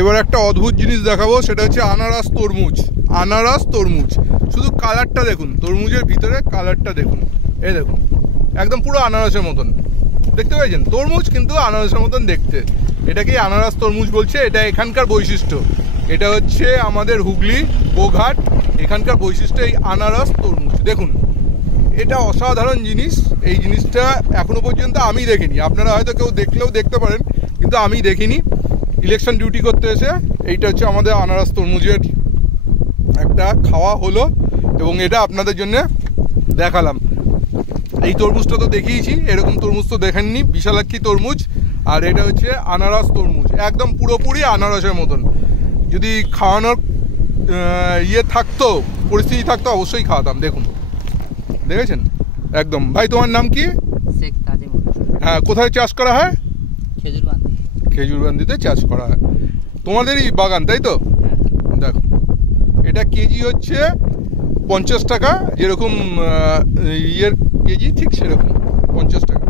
এবার একটা অদ্ভুত জিনিস দেখাবো, সেটা হচ্ছে আনারস তরমুজ। আনারস তরমুজ, শুধু কালারটা দেখুন, তরমুজের ভিতরে কালারটা দেখুন, এই দেখুন একদম পুরো আনারসের মতন দেখতে পেয়েছেন। তরমুজ কিন্তু আনারসের মতন দেখতে, এটাকেই আনারস তরমুজ বলছে। এটা এখানকার বৈশিষ্ট্য, এটা হচ্ছে আমাদের হুগলি গোঘাট, এখানকার বৈশিষ্ট্য এই আনারস তরমুজ। দেখুন এটা অসাধারণ জিনিস, এই জিনিসটা এখনো পর্যন্ত আমি দেখিনি, আপনারা হয়তো কেউ দেখলেও দেখতে পারেন, কিন্তু আমি দেখিনি। ইলেকশন ডিউটি করতে এসে এইটা হচ্ছে আমাদের আনারস তরমুজের একটা খাওয়া হলো, এবং এটা আপনাদের জন্য দেখালাম। এই তরমুজটা তো দেখিয়েছি, এরকম তরমুজ তো দেখেননি, বিশালাক্ষী তরমুজ। আর এটা হচ্ছে আনারস তরমুজ, একদম পুরোপুরি আনারসের মতন। যদি খাওয়ানোর থাকতো, পরিস্থিতি থাকতো, অবশ্যই খাওয়াতাম। দেখুন, দেখেছেন একদম। ভাই তোমার নাম কি? শেখ তাজিমুল। হ্যাঁ, কোথায় চাষ করা হয়? খেজুরবান্দি। খেজুরবান্দিতে চাষ করা হয়, তোমাদেরই বাগান তাই তো? দেখো এটা কেজি হচ্ছে 50 টাকা, যেরকম কেজি ঠিক সেরকম 50 টাকা।